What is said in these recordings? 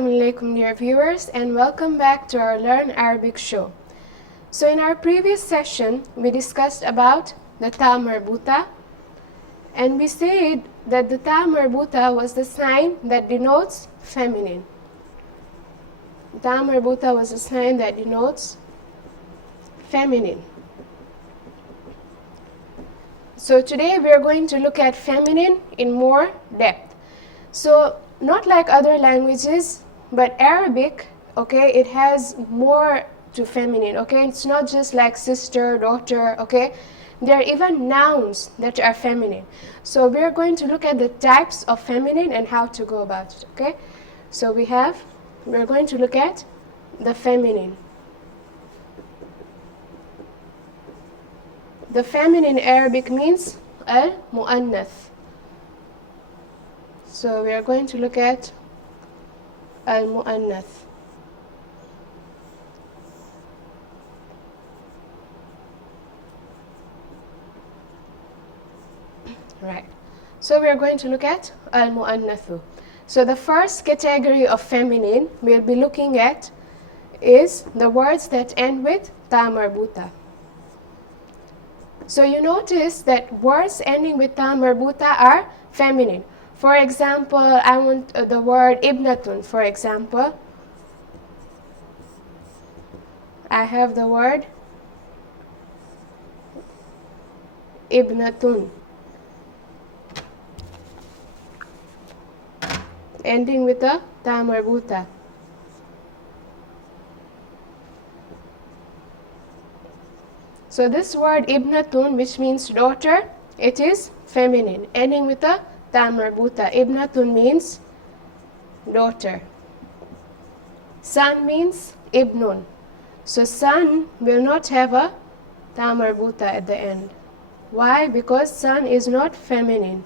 Assalamu alaikum dear viewers, and welcome back to our Learn Arabic show. So in our previous session we discussed about the ta marbuta, and we said that the ta marbuta was the sign that denotes feminine. Ta marbuta was a sign that denotes feminine. So today we are going to look at feminine in more depth. So not like other languages, but Arabic, okay, it has more to feminine, okay? It's not just like sister, daughter, okay? There are even nouns that are feminine. So we are going to look at the types of feminine and how to go about it, okay? So we're going to look at the feminine. The feminine in Arabic means al-mu'annath. So we are going to look at al-mu'annath. Right. So we are going to look at al-mu'annathu. So the first category of feminine we'll be looking at is the words that end with ta marbuta. So you notice that words ending with ta marbuta are feminine. For example, I want the word ibnatun, for example. I have the word ibnatun ending with a ta marbuta. So this word ibnatun, which means daughter, it is feminine, ending with a ta marbuta. Ibnatun means daughter. Son means ibnun. So son will not have a ta marbuta at the end. Why? Because son is not feminine.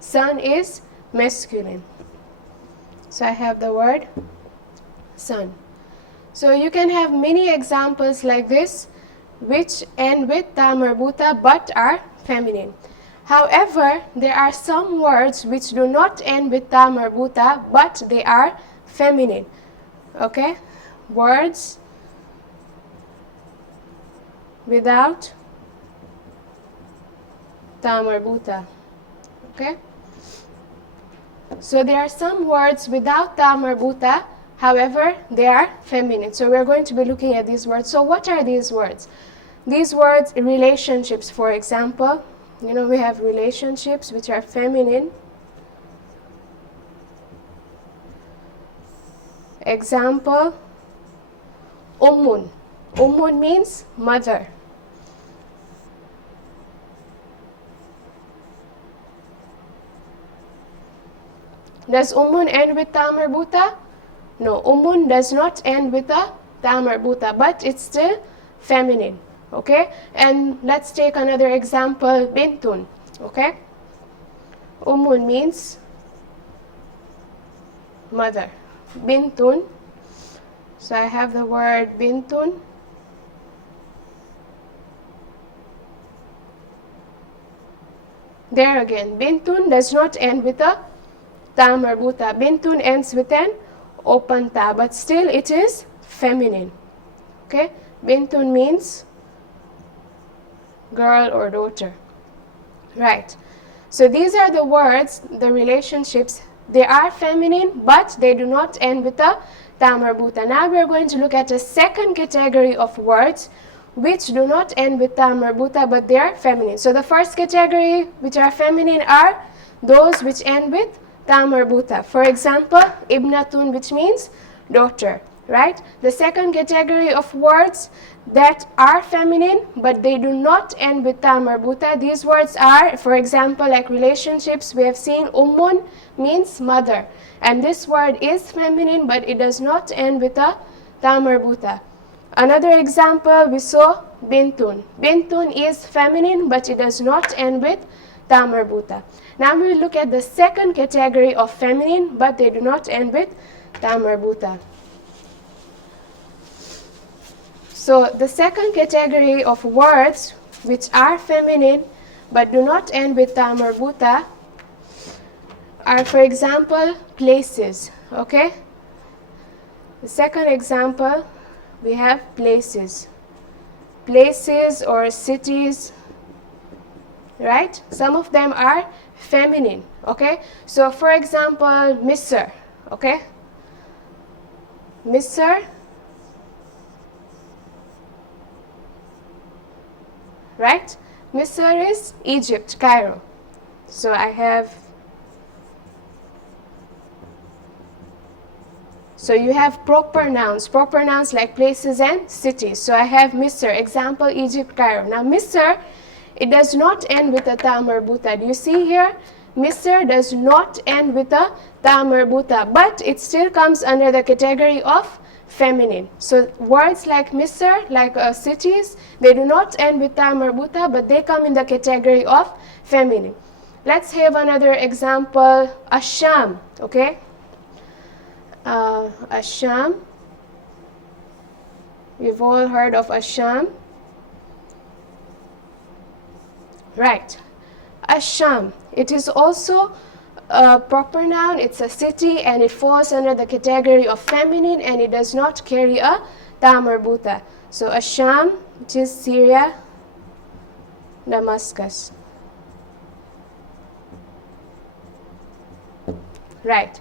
Son is masculine. So I have the word son. So you can have many examples like this which end with ta marbuta but are feminine. However, there are some words which do not end with ta marbuta but they are feminine. Okay? Words without ta marbuta. Okay? So there are some words without ta marbuta, however, they are feminine. So we're going to be looking at these words. So what are these words? These words, relationships, for example. You know, we have relationships which are feminine. Example, ummun. Ummun means mother. Does ummun end with ta marbuta? No, ummun does not end with a ta marbuta, but it's still feminine. Okay? And let's take another example, bintun. Okay? Ummun means mother. Bintun. So I have the word bintun. There again, bintun does not end with a ta marbuta. Bintun ends with an open ta, but still it is feminine. Okay? Bintun means girl or daughter. Right. So these are the words, the relationships. They are feminine, but they do not end with a ta marbuta. Now we are going to look at a second category of words which do not end with ta marbuta, but they are feminine. So the first category which are feminine are those which end with ta marbuta. For example, ibnatun, which means daughter, right? The second category of words that are feminine but they do not end with ta marbuta, these words are, for example, like relationships, we have seen ummun means mother, and this word is feminine but it does not end with a ta marbuta. Another example, we saw bintun. Bintun is feminine but it does not end with ta marbuta. Now we will look at the second category of feminine but they do not end with ta marbuta. So the second category of words which are feminine but do not end with ta marbuta are, for example, places. Okay? The second example, we have places. Places or cities, right? Some of them are feminine, okay? So for example, Misr, okay? Misr, right? Misr is Egypt, Cairo. So I have, so you have proper nouns like places and cities. So I have Misr, example, Egypt, Cairo. Now Misr, it does not end with a ta marbuta. Do you see here? Misr does not end with a ta marbuta, but it still comes under the category of feminine. So words like Misr, like cities, they do not end with ta marbuta, but they come in the category of feminine. Let's have another example, Asham, okay? Asham, we've all heard of Asham, right? Asham, it is also a proper noun, it's a city, and it falls under the category of feminine, and it does not carry a ta marbuta. So Asham, which is Syria, Damascus. Right.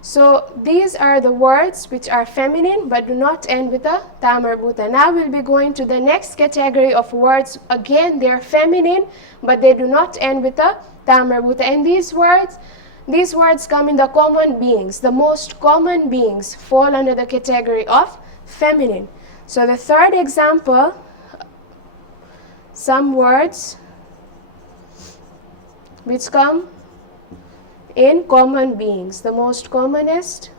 So these are the words which are feminine but do not end with a ta marbuta. Now we'll be going to the next category of words. Again, they are feminine but they do not end with a ta marbuta. And these words come in the common beings. The most common beings fall under the category of feminine. So the third example, some words which come in common beings, the most commonest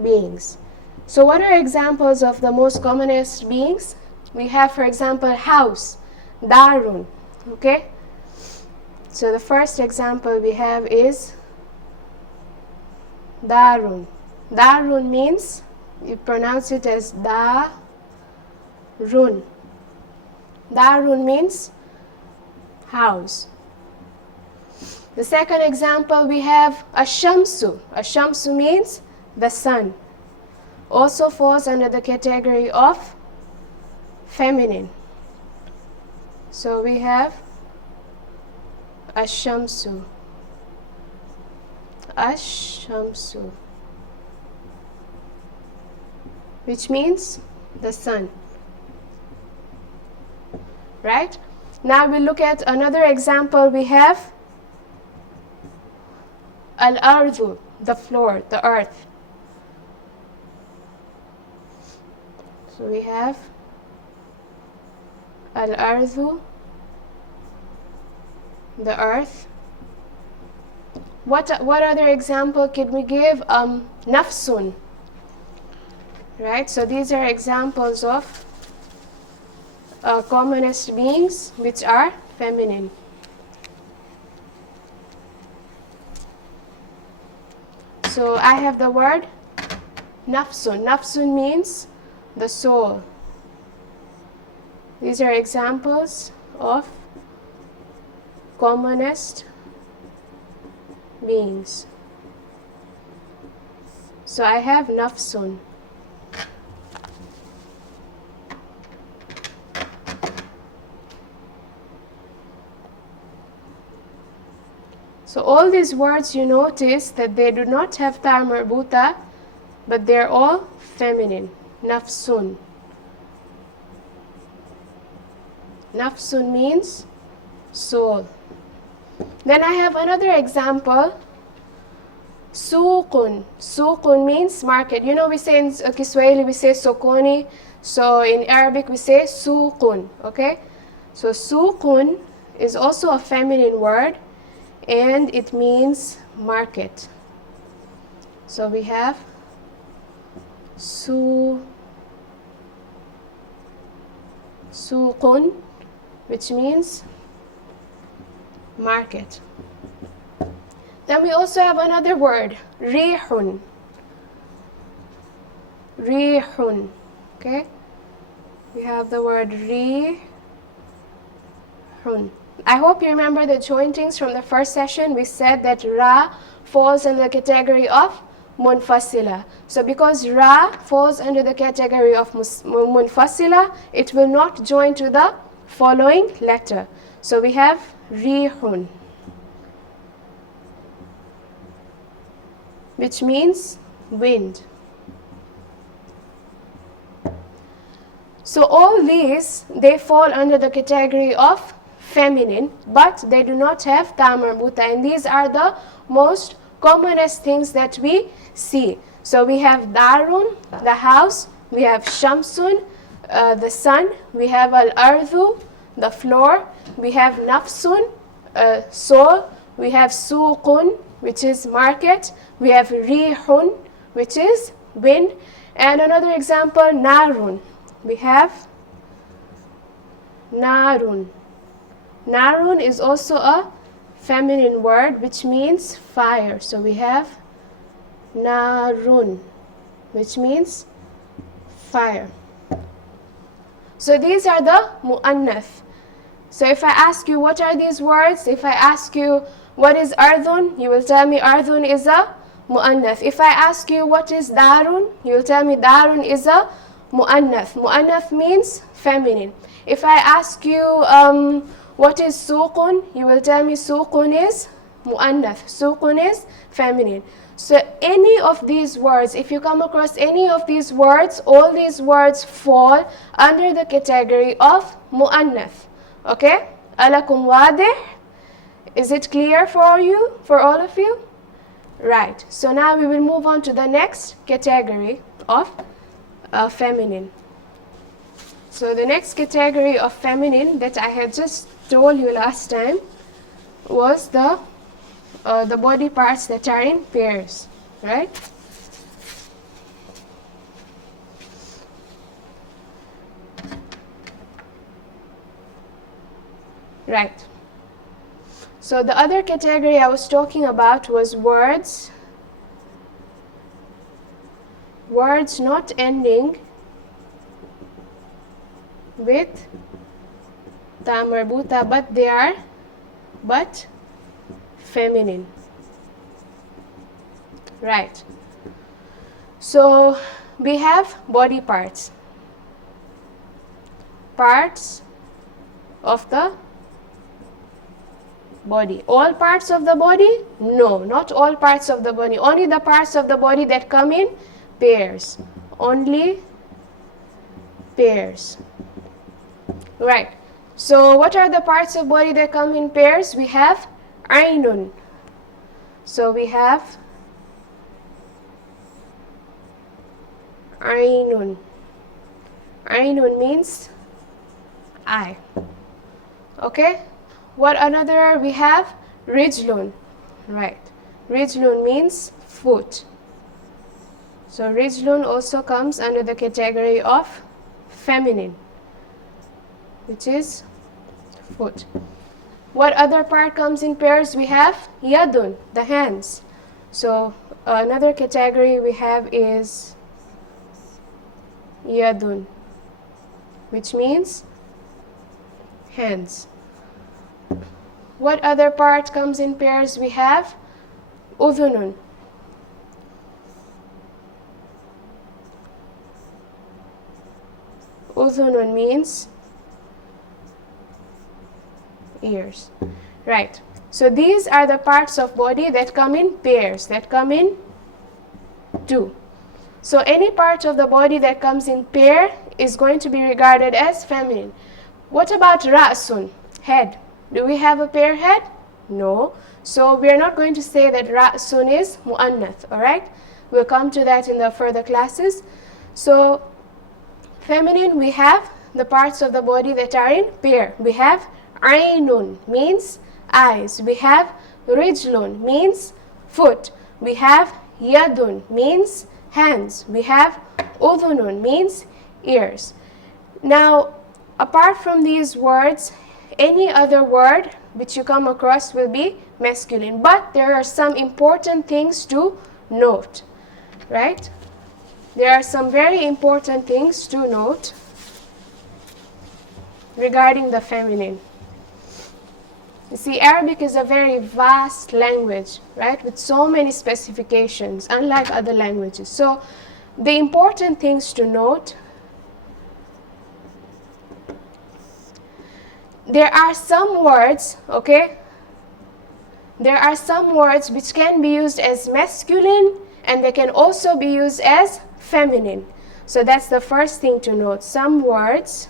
beings. So what are examples of the most commonest beings? We have, for example, house, darun, okay? So the first example we have is darun. Darun means, you pronounce it as da-run. Darun means house. The second example we have Ashamsu. Ashamsu means the sun. Also falls under the category of feminine. So we have Ashamsu. Ashamsu, which means the sun. Right? Now we look at another example we have Al-Ardu, the floor, the earth. So we have Al-Ardu, the earth. What other example could we give? Nafsun. Right? So these are examples of commonest beings which are feminine. So I have the word nafsun. Nafsun means the soul. These are examples of commonest beings. So I have nafsun. So all these words, you notice that they do not have ta marbuta, but they're all feminine. Nafsun. Nafsun means soul. Then I have another example. Suqun. Suqun means market. We say in Kiswahili, we say sokoni. So in Arabic, we say suqun. Okay? So suqun is also a feminine word, and it means market. So we have suqun, which means market. Then we also have another word, rihun. Rihun. Okay? We have the word rihun. I hope you remember the jointings from the first session. We said that ra falls in the category of munfasila. So because ra falls under the category of munfasila, it will not join to the following letter. So we have rihun, which means wind. So all these, they fall under the category of feminine, but they do not have ta marbuta, and these are the most commonest things that we see. So we have darun, the house, we have shamsun, the sun, we have al-ardu, the floor, we have nafsun, soul, we have suqun, which is market, we have rihun, which is wind, and another example, narun. We have narun. Narun is also a feminine word which means fire. So we have narun, which means fire. So these are the mu'annath. So if I ask you what are these words, if I ask you what is ardun, you will tell me ardun is a mu'annath. If I ask you what is darun, you will tell me darun is a mu'annath. Mu'annath means feminine. If I ask you what is suqun, you will tell me suqun is mu'annath. Suqun is feminine. So any of these words, if you come across any of these words, all these words fall under the category of mu'annath. Okay? Alakum wadih? Is it clear for you, for all of you? Right. So now we will move on to the next category of feminine. So the next category of feminine that I had just told you last time was the body parts that are in pairs, right? Right. So the other category I was talking about was words not ending with ta marbuta, but they are feminine. Right. So we have body parts. Parts of the body. All parts of the body? No, not all parts of the body. Only the parts of the body that come in pairs. Only pairs. Right. So what are the parts of body that come in pairs? We have ainun. So we have ainun. Ainun means eye. Okay? What another we have? Rijlun. Right. Rijlun means foot. So rijlun also comes under the category of feminine, which is foot. What other part comes in pairs? We have yadun, the hands. So another category we have is yadun, which means hands. What other part comes in pairs? We have udhunun. Udhunun means ears. Right. So these are the parts of body that come in pairs, that come in two. So any part of the body that comes in pair is going to be regarded as feminine. What about ra'sun, head? Do we have a pair head? No. So we are not going to say that ra'sun is mu'annath, alright? We'll come to that in the further classes. So feminine, we have the parts of the body that are in pair. We have ainun, means eyes. We have rijlun, means foot. We have yadun, means hands. We have udhunun, means ears. Now, apart from these words, any other word which you come across will be masculine. But there are some important things to note, right? There are some very important things to note regarding the feminine. You see, Arabic is a very vast language, right, with so many specifications, unlike other languages. So the important things to note, there are some words, okay, there are some words which can be used as masculine and they can also be used as feminine. So that's the first thing to note. Some words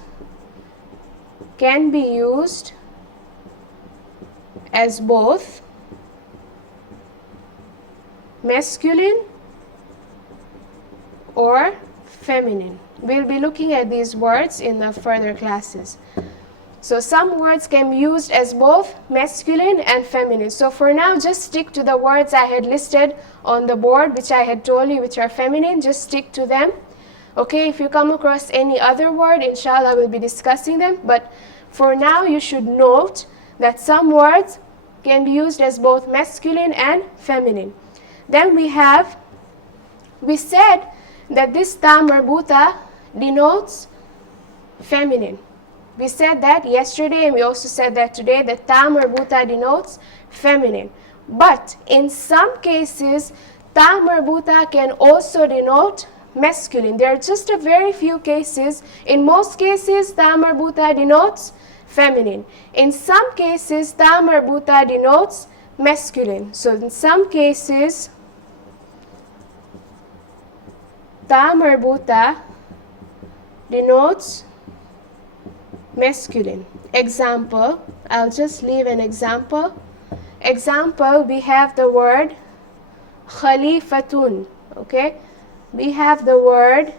can be used as both masculine or feminine. We'll be looking at these words in the further classes. So some words can be used as both masculine and feminine. So for now, just stick to the words I had listed on the board, which I had told you which are feminine. Just stick to them. Okay, if you come across any other word, inshallah, we'll be discussing them. But for now, you should note that some words can be used as both masculine and feminine. Then we said that this ta marbuta denotes feminine. We said that yesterday and we also said that today, that ta marbuta denotes feminine. But in some cases, ta marbuta can also denote masculine. There are just a very few cases. In most cases, ta marbuta denotes feminine. In some cases, ta marbuta denotes masculine. So in some cases, ta marbuta denotes masculine. Example, I'll just leave an example. Example, we have the word khalifatun. Okay, we have the word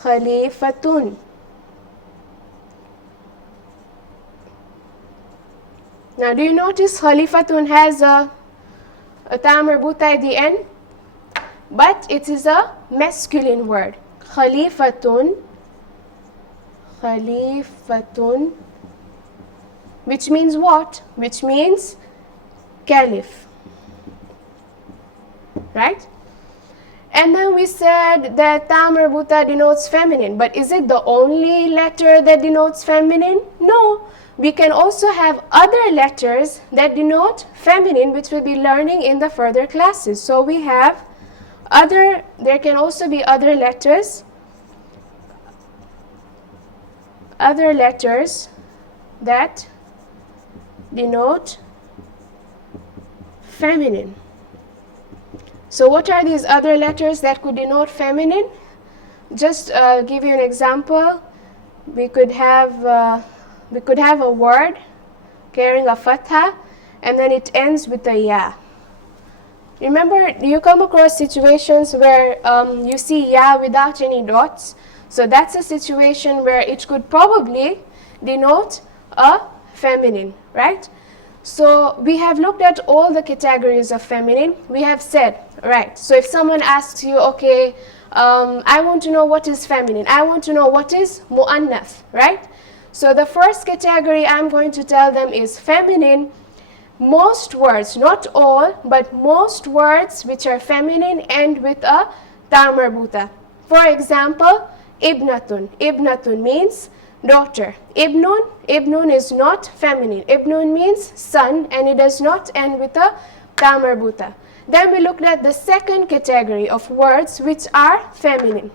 khalifatun. Now, do you notice khalifatun has a ta marbuta at the end? But it is a masculine word. Khalifatun, khalifatun, which means what? Which means caliph, right? And then we said that ta marbuta denotes feminine, but is it the only letter that denotes feminine? No, we can also have other letters that denote feminine, which we'll be learning in the further classes. So we have there can also be other letters that denote feminine. So what are these other letters that could denote feminine? Just give you an example. We could have a word carrying a fatha and then it ends with a ya. Remember, you come across situations where you see ya without any dots. So that's a situation where it could probably denote a feminine, right? So we have looked at all the categories of feminine. We have said, right, so if someone asks you, okay, I want to know what is feminine. I want to know what is mu'annath, right? So the first category I'm going to tell them is feminine. Most words, not all, but most words which are feminine end with a ta marbuta. For example, ibnatun. Ibnatun means daughter. Ibnun is not feminine. Ibnun means son, and it does not end with a ta marbuta. Then we looked at the second category of words which are feminine.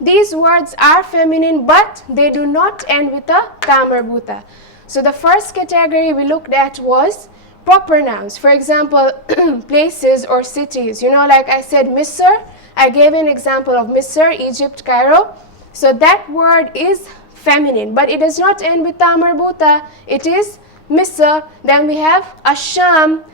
These words are feminine, but they do not end with a ta marbuta. So the first category we looked at was proper nouns. For example, places or cities. You know, like I said, Misr. I gave an example of Misr, Egypt, Cairo. So that word is feminine, but it does not end with ta marbuta. It is Misr. Then we have Asham.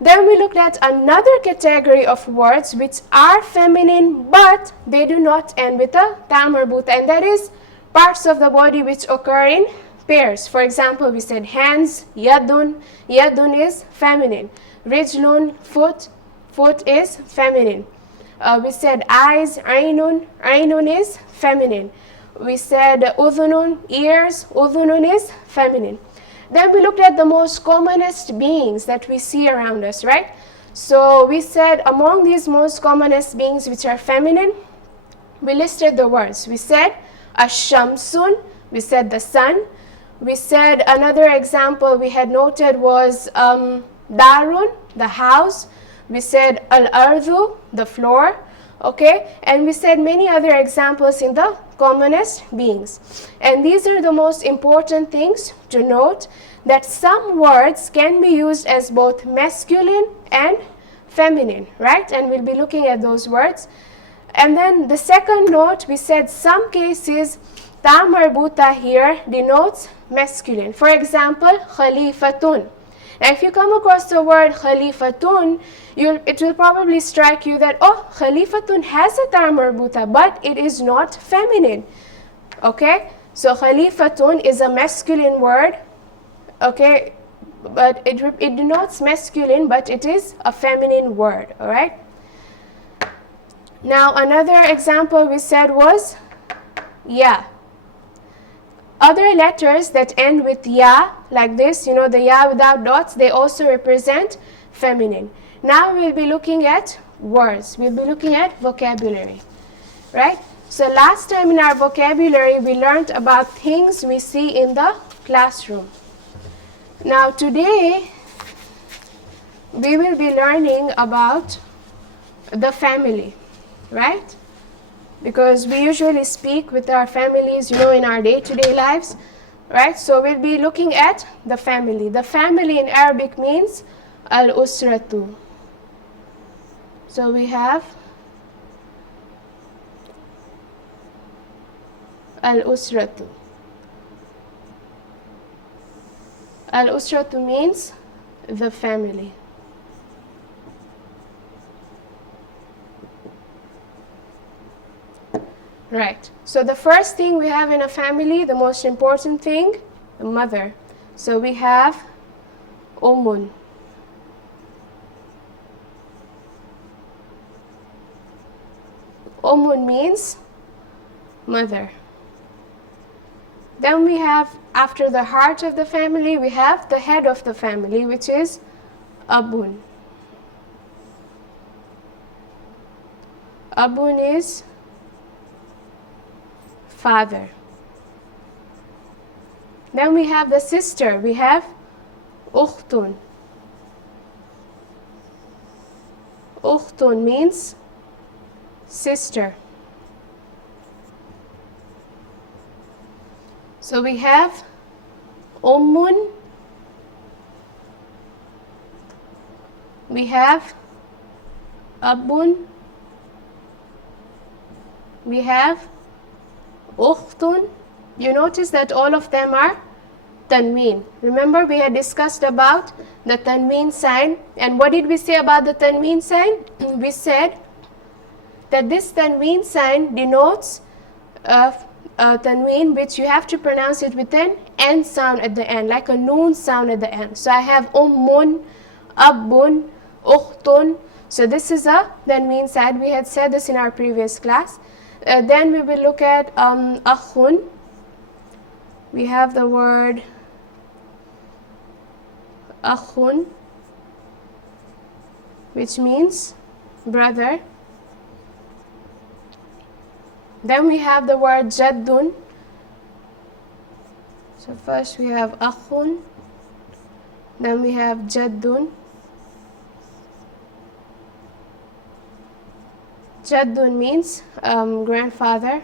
Then we looked at another category of words which are feminine, but they do not end with a ta marbuta, and that is parts of the body which occur in pairs. For example, we said hands, yadun. Yadun is feminine. Rijlun, foot. Foot is feminine. We said eyes, aynun. Aynun is feminine. We said udhunun, ears. Udhunun is feminine. Then we looked at the most commonest beings that we see around us, right? So we said among these most commonest beings which are feminine, we listed the words. We said ash-shamsun, we said the sun. We said another example we had noted was darun, the house. We said al-ardu, the floor. Okay, and we said many other examples in the commonest beings. And these are the most important things to note, that some words can be used as both masculine and feminine, right? And we'll be looking at those words. And then the second note, we said some cases ta marbuta here denotes masculine. For example, khalifatun. Now if you come across the word khalifatun, it will probably strike you that, oh, khalifatun has a ta marbuta, but it is not feminine. Okay, so khalifatun is a masculine word. Okay, but it denotes masculine, but it is a feminine word. All right. Now another example we said was ya. Other letters that end with ya, like this, you know, the ya without dots, they also represent feminine. Now we'll be looking at words. We'll be looking at vocabulary, right? So last time in our vocabulary, we learned about things we see in the classroom. Now today, we will be learning about the family, right? Because we usually speak with our families, you know, in our day-to-day lives, right? So we'll be looking at the family. The family in Arabic means al-usratu. So we have al-usratu. Al-usratu means the family. Right. So the first thing we have in a family, the most important thing, the mother. So we have Ummun. Ummun means mother. Then we have, after the heart of the family, we have the head of the family, which is Abun. Abun is father. Then we have the sister. We have Ukhtun. Ukhtun means sister. So we have Ummun. We have Abun. We have Ukhtun. You notice that all of them are tanween. Remember we had discussed about the tanween sign, and what did we say about the tanween sign? We said that this tanween sign denotes tanween which you have to pronounce it with an N sound at the end, like a noon sound at the end. So I have Ummun, Abun, Ukhtun. So this is a tanween sign. We had said this in our previous class. Then we will look at Akhun. We have the word Akhun, which means brother. Then we have the word Jaddun. So first we have Akhun, then we have Jaddun. Jaddun means grandfather.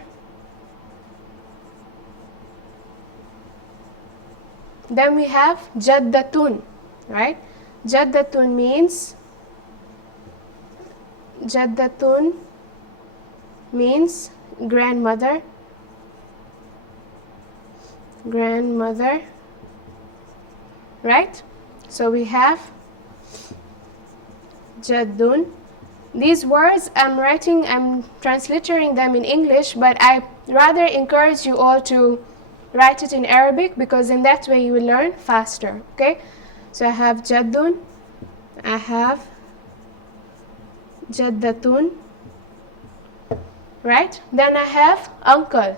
Then we have Jaddatun, right? Jaddatun means grandmother. Grandmother, right? So we have Jaddun. These words I'm transliterating them in English, but I rather encourage you all to write it in Arabic, because in that way you will learn faster, okay? So I have Jaddun, I have Jaddatun, right? Then I have uncle.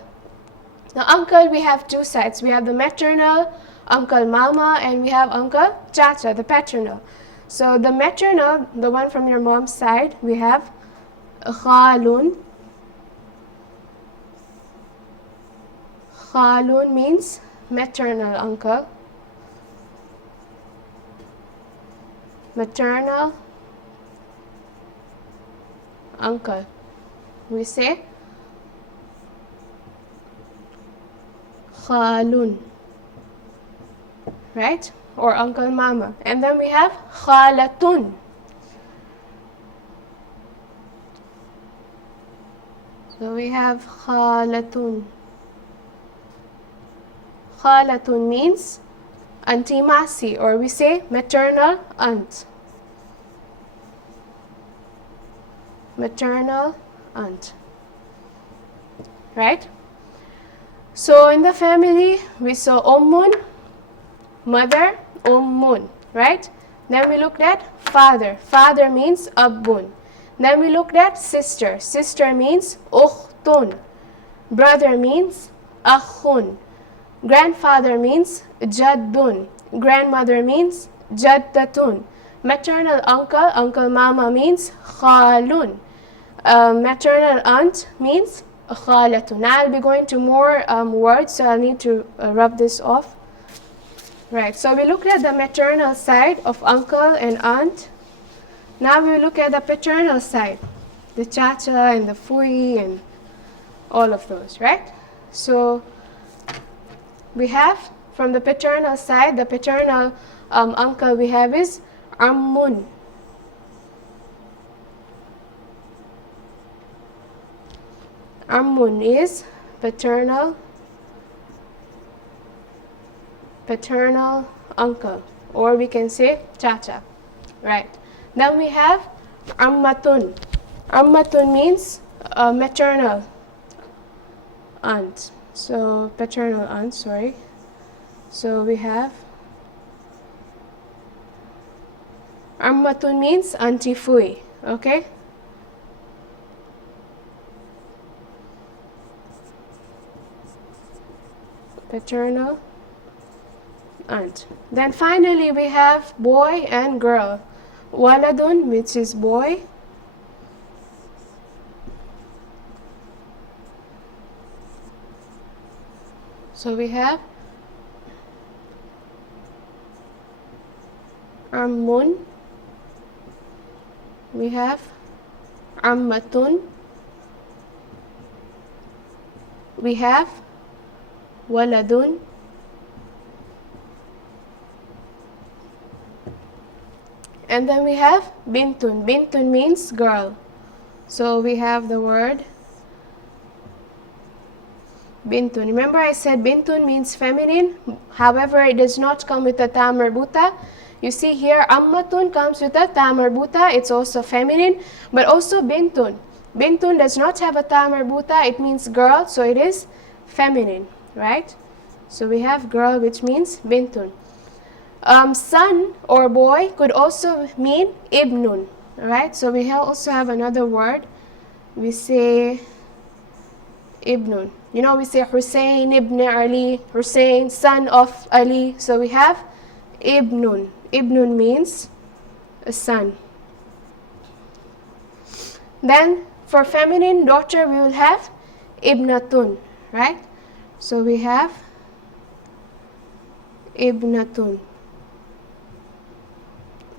Now uncle, we have two sides. We have the maternal, Uncle Mama, and we have Uncle Chacha, the paternal. So the maternal, the one from your mom's side, we have Khalun. Khalun means maternal uncle, maternal uncle. We say khalun, right? Or uncle mama. And then we have khalatun. So we have khalatun. Khalatun means auntie Masi, or we say maternal aunt. Maternal aunt. Right? So in the family, we saw ummun, mother, ummun, right? Then we looked at father. Father means abbun. Then we looked at sister. Sister means ukhtun. Brother means akhun. Grandfather means jaddun. Grandmother means jaddatun. Maternal uncle, uncle mama means khalun. Maternal aunt means khalatun. Now I'll be going to more words, so I'll need to rub this off. Right, so we looked at the maternal side of uncle and aunt. Now we look at the paternal side, the chacha and the fui and all of those, right? So we have from the paternal side, the paternal uncle we have is ammun. Ammun is paternal uncle, or we can say chacha, right? Then we have ammatun. Ammatun means maternal aunt. So paternal aunt, sorry. So we have ammatun means auntie fui, okay? Paternal aunt. Then finally we have boy and girl. Waladun, which is boy. So we have ammun. We have ammatun. We have waladun. And then we have bintun. Bintun means girl. So we have the word bintun. Remember I said bintun means feminine. However, it does not come with a ta marbuta. You see here, ammatun comes with a ta marbuta. It's also feminine. But also bintun. Bintun does not have a ta marbuta. It means girl. So it is feminine, right? So we have girl, which means bintun. Son or boy could also mean ibnun, right? So we also have another word. We say ibnun. You know, we say Hussein ibn Ali, Hussein, son of Ali. So we have ibnun. Ibnun means a son. Then for feminine daughter, we will have ibnatun, right? So we have ibnatun.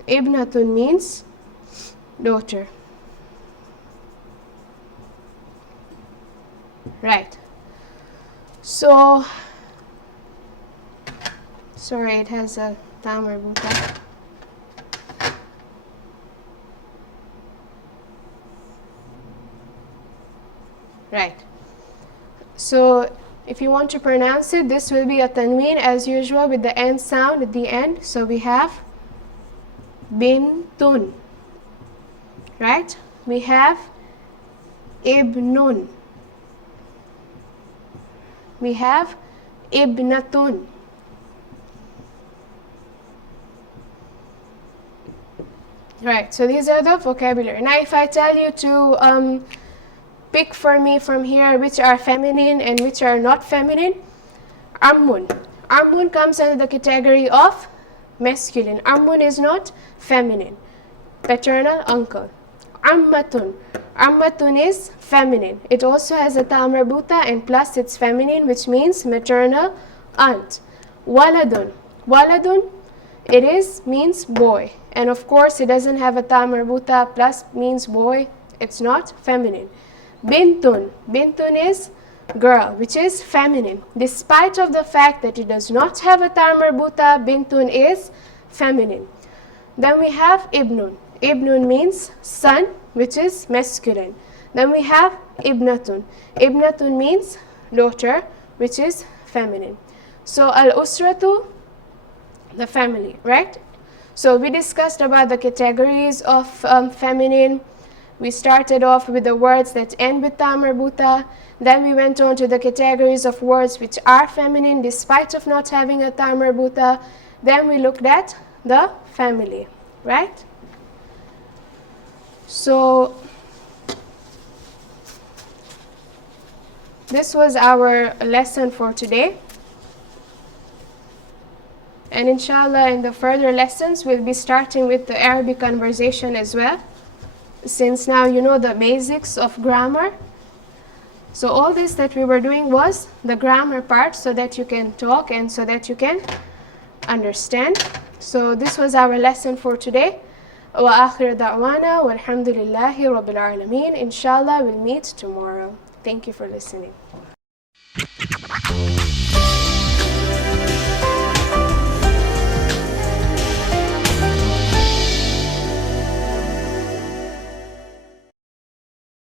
Ibnatun means daughter. Right. So, sorry, it has a ta marbuta. Right. So, if you want to pronounce it, this will be a tanween as usual with the end sound at the end. So we have bintun, right? We have ibnun. We have ibnatun. Right, so these are the vocabulary. Now if I tell you to pick for me from here which are feminine and which are not feminine, ammun. Ammun comes under the category of masculine. Ammun is not feminine. Paternal uncle. Ammatun. Ammatun is feminine. It also has a ta marbuta and plus it's feminine, which means maternal aunt. Waladun. Waladun, it is means boy. And of course, it doesn't have a ta marbuta plus means boy. It's not feminine. Bintun. Bintun is girl, which is feminine. Despite of the fact that it does not have a ta marbuta, bintun is feminine. Then we have ibnun. Ibnun means son, which is masculine. Then we have ibnatun. Ibnatun means daughter, which is feminine. So al-usratu, the family, right? So we discussed about the categories of feminine. We started off with the words that end with ta marbuta. Then we went on to the categories of words which are feminine despite of not having a ta marbuta. Then we looked at the family, right? So this was our lesson for today. And inshallah, in the further lessons, we'll be starting with the Arabic conversation as well, since now you know the basics of grammar. So all this that we were doing was the grammar part, so that you can talk and so that you can understand. So this was our lesson for today. وآخر دعوانا والحمد لله رب العالمين. Inshallah, we'll meet tomorrow. Thank you for listening.